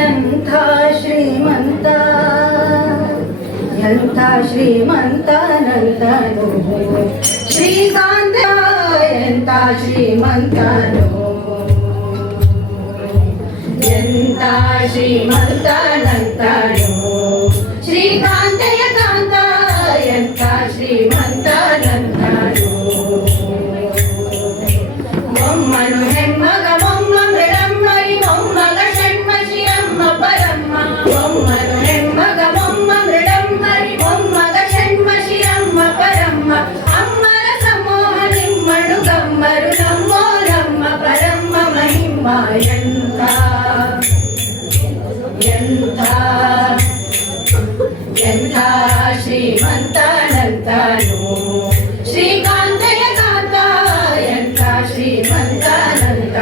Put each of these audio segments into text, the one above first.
ಎಂಥ ಶ್ರೀಮಂತ ಎಂಥ ಶ್ರೀಮಂತನಂತನು ಶ್ರೀಕಾಂತ ಎಂಥ ಶ್ರೀಮಂತನು ಎಂಥ ಶ್ರೀಮಂತನಂತನು ಶ್ರೀಕಾಂತಯ ಕಾಂತ ಎಂಥ ಶ್ರೀಮಂತನಂತನು ಮೊಮ್ಮನು ಹೆಮ್ಮಗ ಮೊಮ್ಮ ಮೃಡಮ್ಮರಿ ಮೊಮ್ಮಗ ಷಣ್ಮಶಿರಮ್ಮ ಪರಮ್ಮ ಮೊಮ್ಮನು ಹೆಮ್ಮಗ ಮೊಮ್ಮ ಮೃಡಮ್ಮರಿ ಮೊಮ್ಮಗ ಷಣ್ಮಶಿರಮ್ಮ ಪರಮ್ಮ ಅಮ್ಮರ ಸಮೋಹ ನಿಮ್ಮಳು ಗಮ್ಮರು ನಮ್ಮೋ ನಮ್ಮ ಪರಮ್ಮ ಮಹಿಮ ಎಂಥ ಎಂಥ ಎಂಥ ಶ್ರೀಮಂತನಂತನು ಶ್ರೀಕಾಂತಯ ಕಾಂತ ಎಂಥ ಶ್ರೀಮಂತನಂತ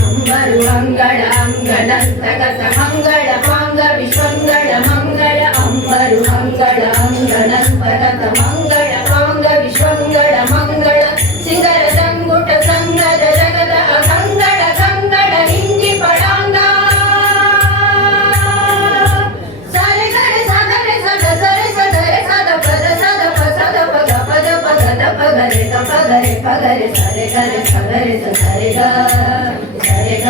ಅಂಬರು ಅಂಗಳ ಅಂಗನಂತಗತ ಮಂಗಳ ಪಾಂಗ ವಿಶ್ವಂಗಳ ಮಂಗಳ ಅಂಬರು ಅಂಗಳ ಅಂಗನಂತಗತ ಮಂಗಳ ಪಾಂಗ ವಿಶ್ವಂಗಳ ಮಂಗಳ ಸಿಂಗರ ಸಂಗುಟ ಸಂಗದ ಜಗದ ಅಗಂಗಳ ಗಂಗಳ ಹಿಂದಿ ಪಡಾಂಗ ಸರೆಗರೆ ಸದರೆ ಸದ ಸರೆ ಸದರೆ ಸದ ಪದ ಸದ ಪಸದ ಪಗ ಪದ ಪಗದ ಪಗರೆ ತಪಗರೆ ಪಗರೆ ಸರೆಗರೆ ಸದರೆ ಸರೆಗ ಸರೆಗ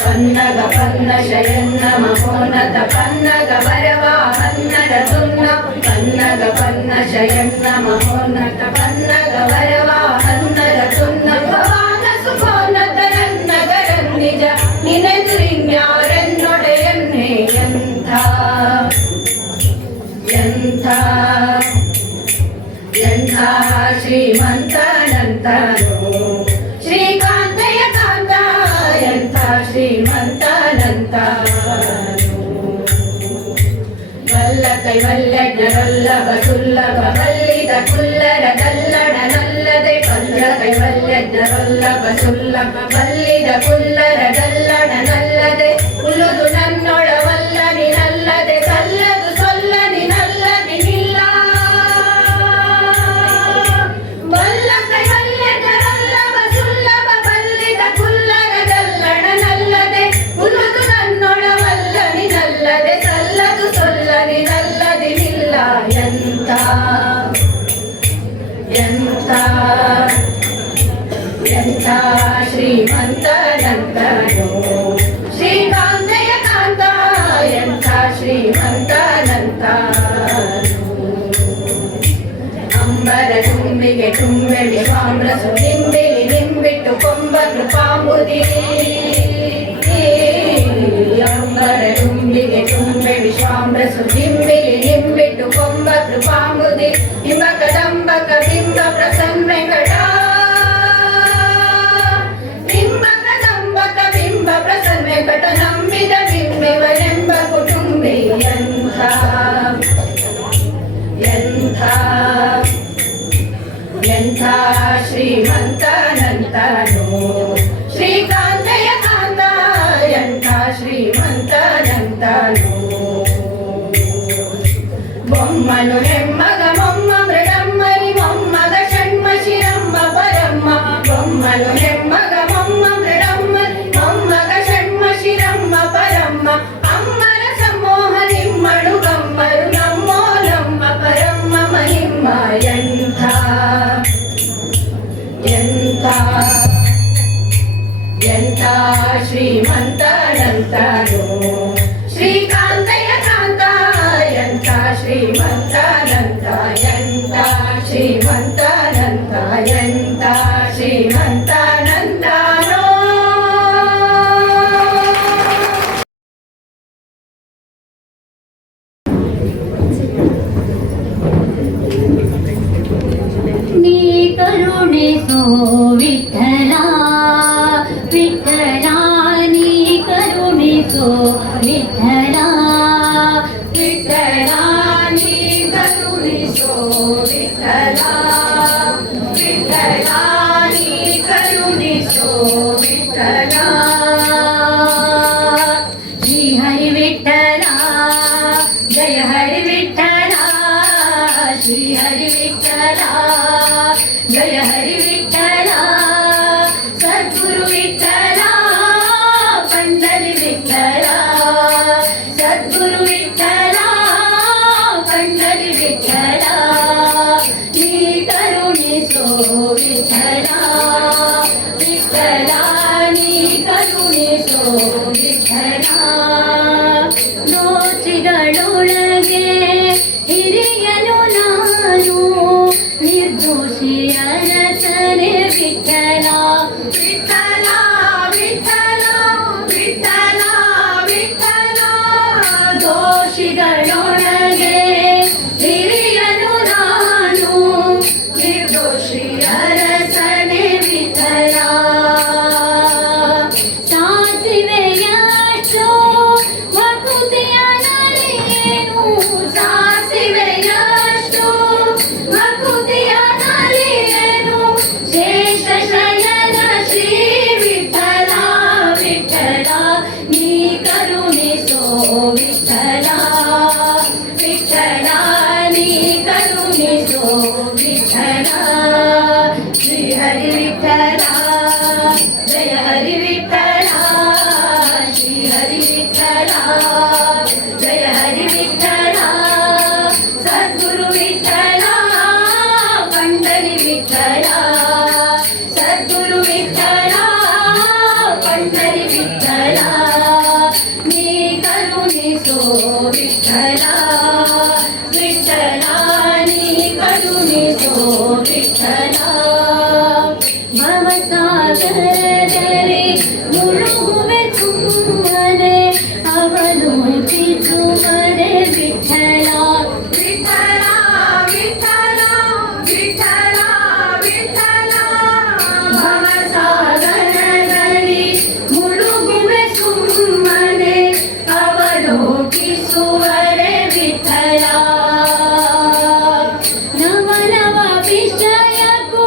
ಪನ್ನಗ ಪನ್ನ ಶಯನ್ನ ಮಹೋನ್ನತ ಪನ್ನಗ ಬರವ ಹನ್ನಡ ತುನ್ನ ಪನ್ನಗ ಪನ್ನ ಶಯನ್ನ ಮಹೋನ್ನತ ಪನ್ನಗ ಬರವ ಹನ್ನಡ ತುನ್ನ ಭವಾನ ಸುಖೋನ್ನತ ರನ್ನಗರನ್ನಿಜ ನಿನೆದುರಿನ್ಯಾರೆನ್ನೊಡೆಯನ್ನೇ ಎಂಥ ಎಂಥ ಎಂಥ ಶ್ರೀಮಂತನಂತನು ಶ್ರೀಕಾಂತಯ ಕಾಂತ ಎಂಥ ಶ್ರೀಮಂತನಂತನು ವಲ್ಲ ಕೈವಲ್ಯಜ್ಞರಲ್ಲಭ ಸುಲ್ಲಭ ಬಲ್ಲಿದ ಕುಲ್ಲರ ಗಲ್ಲಡ ನಲ್ಲದೆ ವಲ್ಲ ಕೈವಲ್ಯಜ್ಞರಲ್ಲಭ ಸುಲ್ಲಭ ಬಲ್ಲಿದ ಕುಲ್ಲರ ಗಲ್ಲಡ ನಲ್ಲದೆ ಉಲುದು ನನ್ನೊಳವಲ್ಲ ನಿನಲ್ಲದೆ ಸಲ್ಲದು ಸೊಲ್ಲ ನಿನಲ್ಲದೆ ನಿಲ್ಲ ವಲ್ಲ ಕೈವಲ್ಯಜ್ಞರಲ್ಲಭ ಸುಲ್ಲಭ ಬಲ್ಲಿದ ಕುಲ್ಲರ ಗಲ್ಲಡ ನಲ್ಲದೆ ಉಲುದು ನನ್ನೊಳವಲ್ಲ ನಿನಲ್ಲದೆ ಸಲ್ಲದು ಸೊಲ್ಲ ನಿನಲ್ಲದೆ ನಿಲ್ಲ ಎಂಥ ಎಂಥ ಎಂಥ ಶ್ರೀಮಂತನಂತನು ಶ್ರೀಕಾಂತಯ ಕಾಂತ ಎಂಥ ಶ್ರೀಮಂತನಂತನು ಅಂಬರ ತುಂಬಿಗೆ ತುಂಬೆಡಿ ಸಾಮ್ರಸು ನಿಂಬಿಲಿ ನಿಂಬಿಟ್ಟು ಕೊಂಬ ಕೃಪಾಂಬುದಿ ಅಂಬರ ತುಂಬಿಗೆ ತುಂಬೆಡಿ ಸಾಮ್ರಸು ನಿಂಬಿಲಿ ನಿಂಬಿಟ್ಟು ಕೊಂಬ ಕೃಪಾಂಬುದಿ ಹಿಂಬ ಕದಂಬಕ ಬಿಂಬ ಪ್ರಸನ್ನ ವೆಂಕಟ ಬಿಂಬ ಕದಂಬಕ ಬಿಂಬ ಪ್ರಸನ್ನ ವೆಂಕಟ ನಂಬಿದ ಬಿಂಬೆವನೆಂಬ ಕುಟುಂಬಿ ಎಂಥ ಎಂಥ ಎಂಥ ಶ್ರೀಮಂತನಂತನು ಶ್ರೀಕಾಂತಯ ಕಾಂತ ಎಂಥ ಶ್ರೀಮಂತನಂತನು ಬೊಮ್ಮನು ಹೆಮ್ಮಗ ಮೊಮ್ಮ ಮೃಡಮ್ಮರಿ ಮೊಮ್ಮಗ ಷಣ್ಮಶಿರಮ್ಮ ಪರಮ್ಮ ಬೊಮ್ಮನು ಹೆಮ್ಮಗ ಮೊಮ್ಮ ಮೃಡಮ್ಮರಿ ಮೊಮ್ಮಗ ಷಣ್ಮಶಿರಮ್ಮ ಪರಮ್ಮ ಅಮ್ಮರ ಸಮೋಹ ನಿಮ್ಮಳು ಗಮ್ಮರು ನಮ್ಮೋ ನಮ್ಮ ಪರಮ್ಮ ಮಹಿಮ ಎಂಥ ಎಂಥ ಎಂಥ ಶ್ರೀಮಂತನಂತನು ಶ್ರೀಕಾಂತಯ ಕಾಂತ ಎಂಥ ಶ್ರೀಮಂತನಂತ ಎಂಥ ಶ್ರೀಮಂತನಂತ ಎಂಥ ಶ್ರೀಮಂತನಂತನೋ ನೀ ಕರುಣಿಸೋ ವಿಠಲ ವಿಠಲ ನೀ ಕರುಣಿಸೋ ವಿಠಲ ವಿಠಲ ನೀ ಕರುಣಿಸೋ ವಿಠಲ ವಿಠಲ ನೀ ಕರುಣಿಸೋ ವಿಠಲ ಶ್ರೀ ಹರಿ ವಿಠಲ ಜಯ ಹರಿ ವಿಠಲ ಶ್ರೀ सद्गुरु विठ्ठला पंढरी विठ्ठला नी करुणिसो विठ्ठला विठ्ठला नी करुणिसो विठ्ठला ದೋಷಿಗಳೊಳಗೆ ಹಿರಿಯನು ನಾನು ನಿರ್ದೋಷಿ ಅರಸನೆ ವಿಠಲ ವಿಠಲ ವಿಠಲ ವಿಠಲ ವಿಠಲ ದೋಷಿಗಳೊಳಗೆ ಹಿರಿಯನು ನಾನು ನಿರ್ದೋಷಿ ಅರಸನೆ ವಿಠಲ ಸಾಸಿವೆಯಷ್ಟು ವಕುತಿಯ ನಲಿಯೇನು ಸಾಸಿವೆಯಷ್ಟು ವಕುತಿಯ ನಲಿಯೇನು ಶೇಷ ಶಯನ ಶ್ರೀ ವಿಠಲ ವಿಠಲ ನೀ ಕರುಣಿಸೋ ವಿಠಲ ವಿಠಲ ನೀ ಕರುಣಿಸೋ ವಿಠಲ ಶ್ರೀ ಹರಿ ವಿಠಲ ಜಯ ಹರಿ ವಿಠಲ ಶ್ರೀ ಹರಿ ವಿಠಲ ಜಯ ಹರಿ ವಿಠಲ ಸದ್ಗುರು ವಿಠಲ पंढरी विठ्ठला सद्गुरु विठ्ठला पंढरी विठ्ठला नी करुणिसो विठ्ठला विठ्ठला नी करुणिसो विठ्ठला भवसागरದಲ್ಲಿ ಮುಳುಗುವೆ ಸುಮ್ಮನೆ ಅವಲೋಕಿಸುವರೆ ವಿಠ್ಠಲ ವಿಠಲ ವಿಠಲ ವಿಠಲ ವಿಠಲ ಭವಸಾಗರದಲ್ಲಿ ಮುಳುಗುವೆ ಸುಮ್ಮನೆ ಅವಲೋಕಿಸುವರೆ ವಿಠಲ ನವ ನವ ವಿಷಯಕ್ಕೂ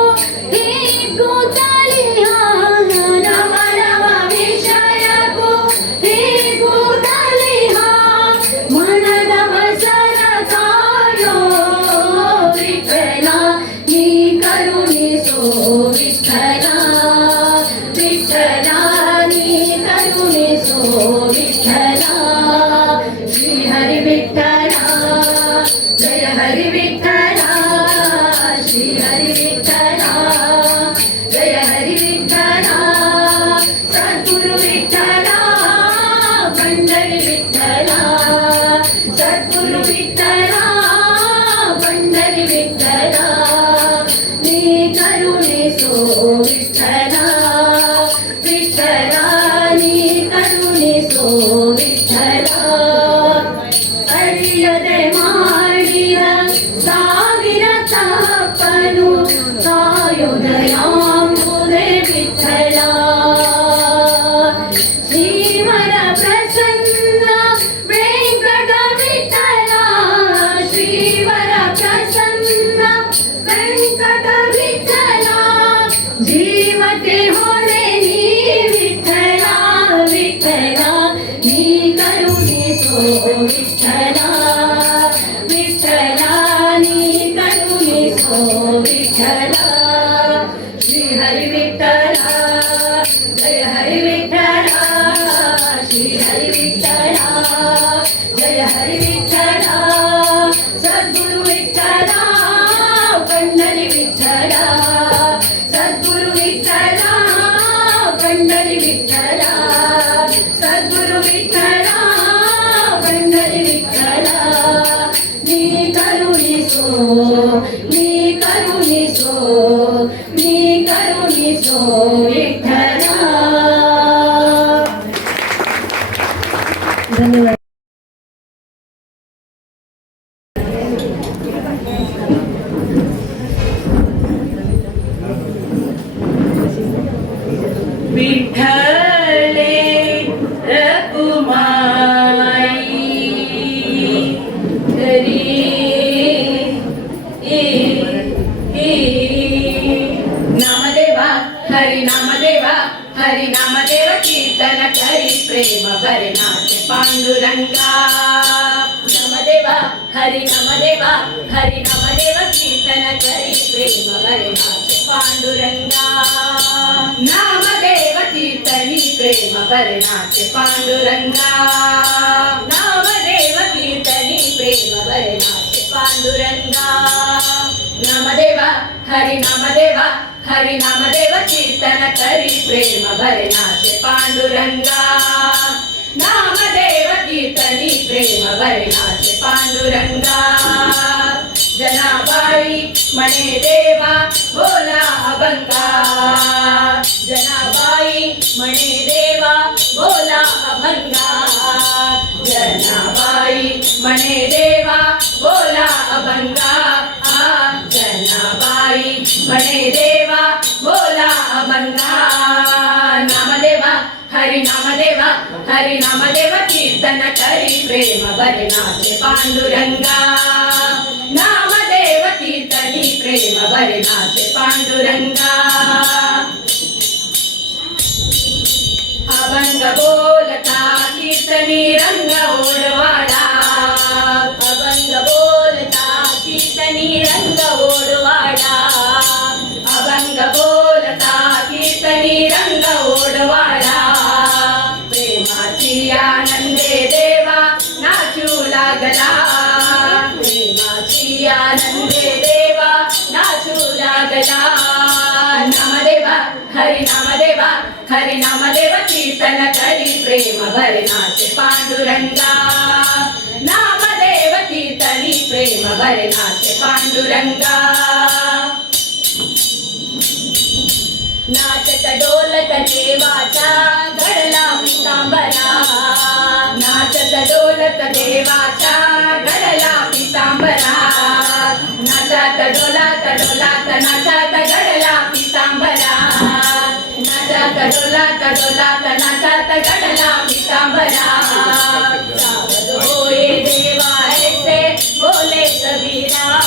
ಹೀಗೂ ತಲಿಹಾನ ನವ ನವ ವಿಷಯಕ್ಕೂ ಹೀಗೂ ತಲಿಹ ಮನದ ವಸನ ಕಾಯೋ ವಿಠಲ ನೀ ಕರುಣಿಸೋ ವಿಠಲ ವಿಠಲ ನೀ ಕರುಣಿಸೋ ವಿಠಲ ಶ್ರೀ ಹರಿ ವಿಠಲ ಜಯ ಹರಿ ವಿಠಲ ಶ್ರೀ ಹರಿ ವಿಠಲ ಜಯ ಹರಿ ವಿಠಲ ಸದ್ಗುರು ವಿಠಲ पंढरी विठ्ठला सद्गुरु विठ्ठला पंढरी विठ्ठला नी करुणिसो विठ्ठला विठ्ठला नी करुणिसो विठ्ठला ಅರಿಯದೆ ಮಾಡಿದ ಸಾವಿರ ತಪ್ಪನು ಕಾಯುದಯಾಂಬುದೇ ವಿಠಲ ಶ್ರೀವರ ಪ್ರಸನ್ನ ವೆಂಕಟ ವಿಠಲ ಶ್ರೀವರ ಪ್ರಸನ್ನ ವೆಂಕಟ ವಿಠಲ ಜೀವಕ್ಕೆ ಹೊಳೆ ನೀ ವಿಠಲ ವಿಠಲ ನೀ ಕರುಣಿಸೋ ವಿಠಲ ವಿಠಲ ನೀ ಕರುಣಿಸೋ ವಿಠಲ ಶ್ರೀ ಹರಿ ವಿಠಲ ಜಯ ಹರಿ ವಿಠಲ ಶ್ರೀ ಹರಿ ವಿಠಲ ಜಯ ಹರಿ ವಿಠಲ ಸದ್ಗುರು ವಿಠಲ पंढरी विठ्ठल सद्गुरु विठ्ठल पंढरी विठ्ठल सद्गुरु विठ्ठल पंढरी विठ्ठल नी करुणिसो नी करुणिसो नी करुणिसो विठ्ठल धन्यवाद विठ्ठले रघुमाई घरी नामदेवा हरि नामदेवा हरि नामदेव कीर्तन करी प्रेम भरे नाच पांडुरंगा नामदेवा हरि नामदेवा कीर्तन करी प्रेम भरे नाच पांडुरंगा नामदेव कीर्तनी प्रेम भरे नाच पांडुरंगा नामदेव हरी नामदेवा हरी नामदेव कीर्तन करी प्रेम भरे नाचे पांडुरंगा नामदेव कीर्तनी प्रेम भरे नाचे पांडुरंगा जनाबाई म्हणे देवा बोला अभंगा जनाबाई म्हणे देवा बोला अभंगा जनाबाई म्हणे देवा बोला अभंगा जनाबाई म्हणे देवा बोला अभंगा नामदेवा हरी नामदेव कीर्तन करी प्रेम भरे नाचे पांडुरंगा नामदेव कीर्तनी प्रेम भरे नाचे पांडुरंगा अभंग बोलता कीर्तनी रंग ओढवाडा अभंग बोलता कीर्तनी रंग ओढवाडा अभंग बोलता कीर्तनी रंग ओढवाडा प्रेमाची आनंदे देवा नाचू लागला प्रेमाची आनंदे देवा नाचू लागला नामदेवा हरी नामदेव कीर्तन करी प्रेम भरे नाचे पांडुरंगा नामदेव कीर्तनी प्रेम भरे नाचे पांडुरंगा नाचत डोलत देवाचा घडला पितांबरा नाचत डोलत देवाचा घडला पितांबरा नाचत डोलात नाचत घडला पितांबरा नाचत डोलात नाचत घडला पितांबरा सावध होय देवा ऐसे बोले कबीरा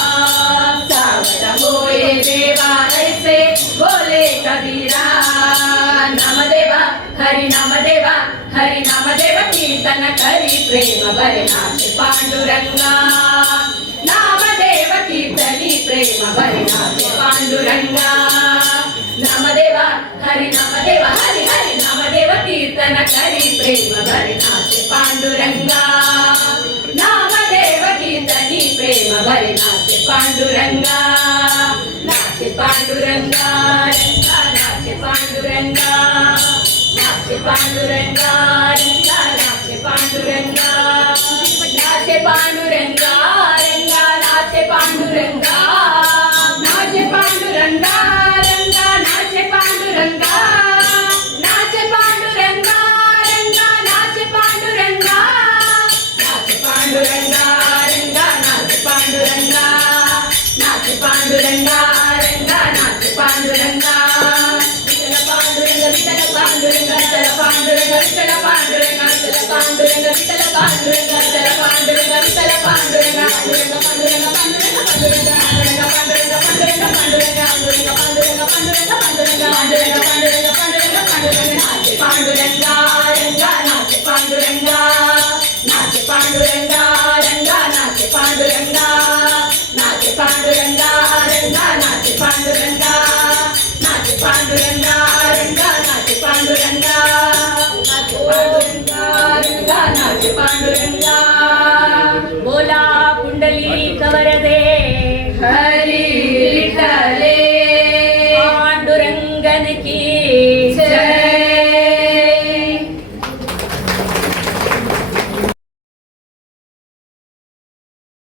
सावध होय देवा ऐसे बोले कबीरा नामदेवा हरी नामदेव कीर्तन करी प्रेम भरे नाचे पांडुरंगा नामदेव कीर्तनी प्रेम भरे नाचे पांडुरंगा नामदेवा हरी नामदेव कीर्तन करी प्रेम भरे नाचे पांडुरंगा नामदेव कीर्तनी प्रेम भरे नाचे पांडुरंगा नाचे पांडुरंगा रंगा नाचे पांडुरंगा नाचे पांडुरंगा रंगा नाचे पांडुरंगा नाचे पांडुरंगा रंगा नाचे पांडुरंगा नाचे पांडुरंगा रंगा नाचे पांडुरंगा नाचे पांडुरंगा रंगा नाचे पांडुरंगा नाचे पांडुरंगा रंगा नाचे पांडुरंगा नाचे पांडुरंगा रंगा नाचे पांडुरंगा विठ्ठल पांडुरंग विठ्ठल पांडुरंग विठ्ठल पांडुरंग विठ्ठल पांडुरंग विठ्ठल पांडुरंग विठ्ठल पांडुरंग विठ्ठल पांडुरंग पांडुरंग पांडुरंग पांडुरंग पांडुरंग पांडुरंग पांडुरंग पांडुरंग पांडुरंग पांडुरंग पांडुरंग पांडुरंग पांडुरंग पांडुरंग नाचे पांडुरंगा रंगा नाचे पांडुरंगा नाचे पांडुरंगा रंगा नाचे पांडुरंगा नाचे पांडुरंगा रंगा नाचे पांडुरंगा नाचे पांडुरंगा रंगा नाचे पांडुरंगा नाचे पांडुरंगा रंगा नाचे पांडुरंगा बोला पुंडलिक वरदे हरी विठ्ठले पांडुरंगन की जय